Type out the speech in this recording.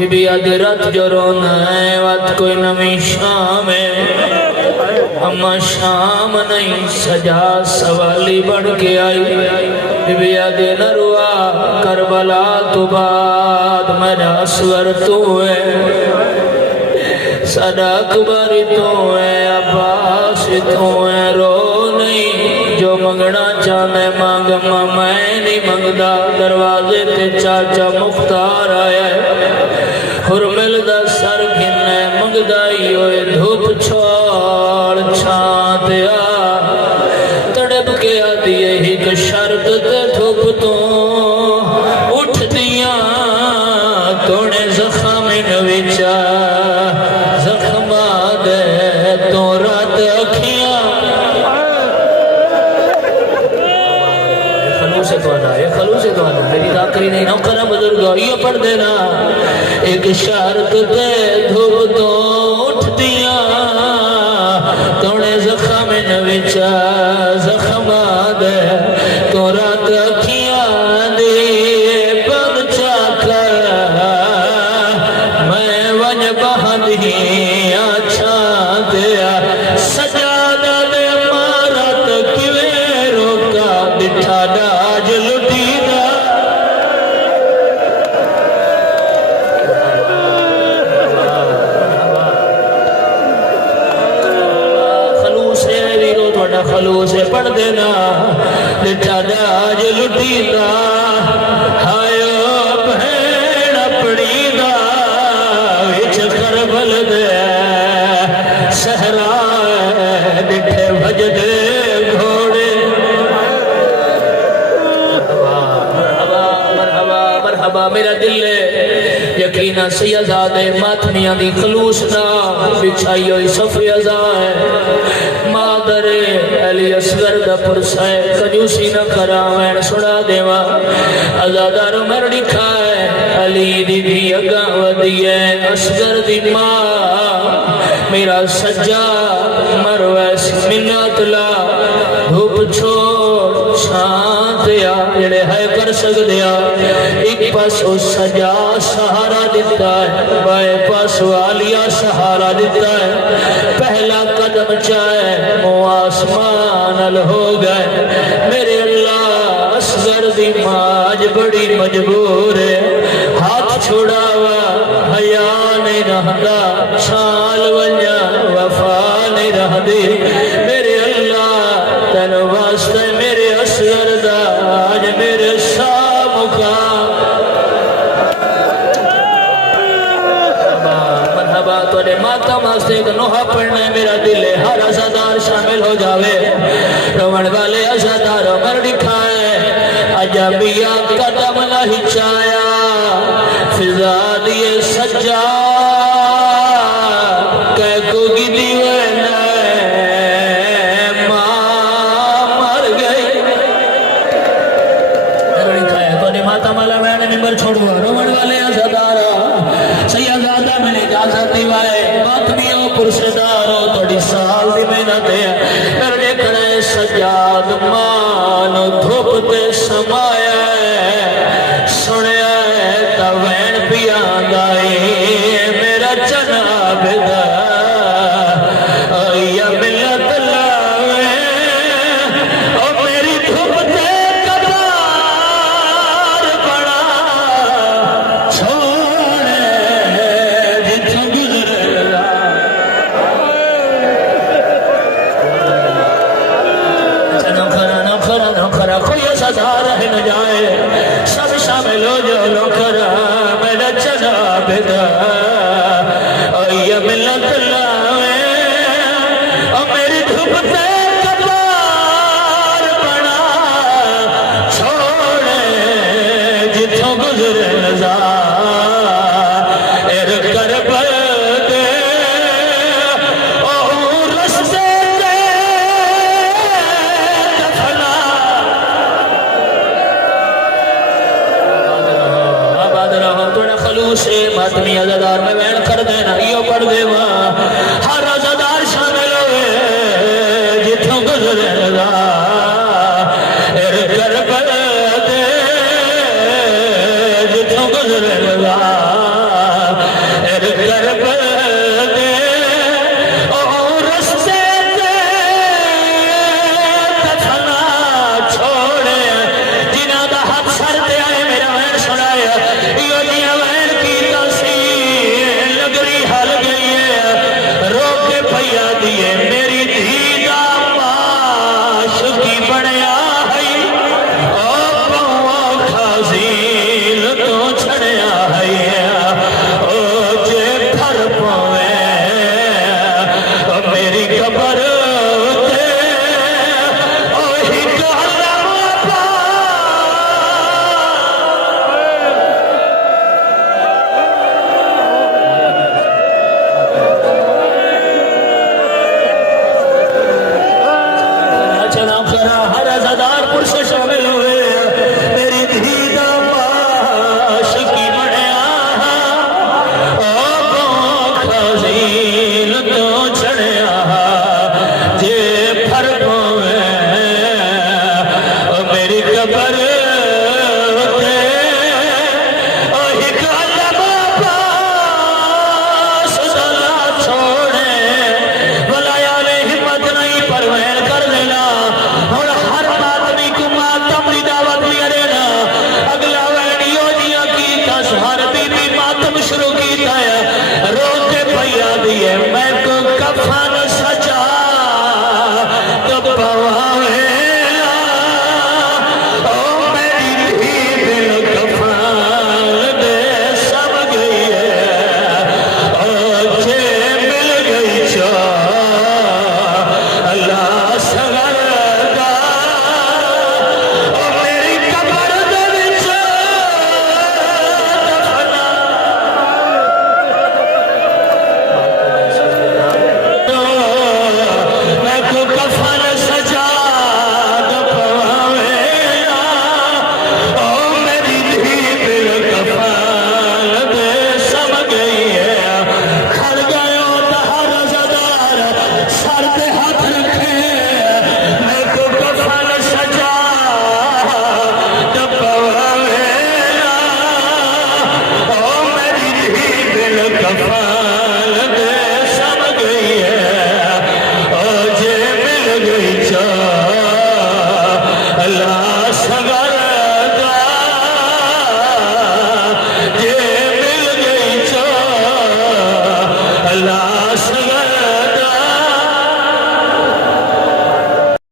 बीबी आदि रात जो रोना है बात कोई नवी शाम है। अम्मा शाम नहीं सजा सवाली बढ़ के आई। बीबी आदि नरुआ करबला तो बाद मेरा स्वर तू है, सदा कुबारी तो है, अब्बास तो है। रो नहीं जो मंगना चाहे मांग, मैं नहीं मंगदा। दरवाजे ते चाचा मुख्तार आया है, हुरमिल दा सर घिने मंगदा ही होए। धूप छोड़ छात आ तड़प के आदि एक शर्त ते धूप तो उठ दिया तोड़े जख्म विचा जख्मा दे तो रात अखियां। खलूस तो आना मेरी आखिरी नहीं नौकरा बुजुर्ग ये पढ़ देना। एक शर्त दे धूप तो उठ दिया तोड़े जख्म विचा जख्मा दे तो रात अखियां दे पग चाकर मैं वन बहदी अच्छा दिया सजादा दे मारत किवे रोका दिठा दाज लुटी दा। खलूस पढ़ देना दिठा दाज लुटी दा। हायो भैन अपनी दा विच करबल दे सहरा दिठे भजदे घोड़े। मरहबा मरहबा मेरा दिल यकीना सैयदादे मातमिया दी खलूस ना बिछाई हुई सफिया है। मादरे अली असगर दा पुरसा है कंजूसी न करावैन सुना देवा। अजादार मर लिखा है अली दी भी अगा वदी है। असगर दी मां मेरा सज्जा मर वैस मिन्नत ला धूप छोड़ शांत या जेड़े है कर सकदे आ। एक पासो सजा सहारा दिता है, बाए पासो आलिया सहारा दिता है। पहला कदम चाहे वो आसमान हो गए मेरे अल्लाह। असगर दी माज बड़ी मजबूर है, हाथ छोड़ावा हया नहीं रहता, शाल वजा वफा नहीं रहती मेरे अल्लाह। तन वास्ते मेरे असगर दा आज मेरे सामुका तोरे माता वास्ते नोहा पढ़ना है। मेरा दिल हर अज़ादार शामिल हो जावे। रोवन वाले अज़ादार मर लिखा है अजबिया कदम न हिचाया फिजा दिए सज्जा कै को गिदी मां मर गई। तोरे माता माला मैंने मिंबर छोड़वा। रोवन वाले अज़ादार सैयदादा मैंने इजाजत दिवाए मातमियों पुरसेदारो थोड़ी साल दी मेहनत है। कर देखना है सजाद मान धूप ते समाया सुनिया है तवैन पिया गाए मेरा जनाब दा या मिलत लावे ओ मेरी धूप ते कबार बड़ा छोड़े जिथों गुजरेगा। नौखरा कोई अज़ादार रह न जाए सब शामिल हो जो नौखरा मेरा जनाब दा या मिलत लावे ओ मेरी धूप ते कबार बड़ा छोड़े जिथों गुजरे नज़ार करबल दे ओ रस्ते ते दफना। आबाद रहो थोड़ा खलूस मातमी अज़ादार में बयान कर देना यो पढ़ देवा। हर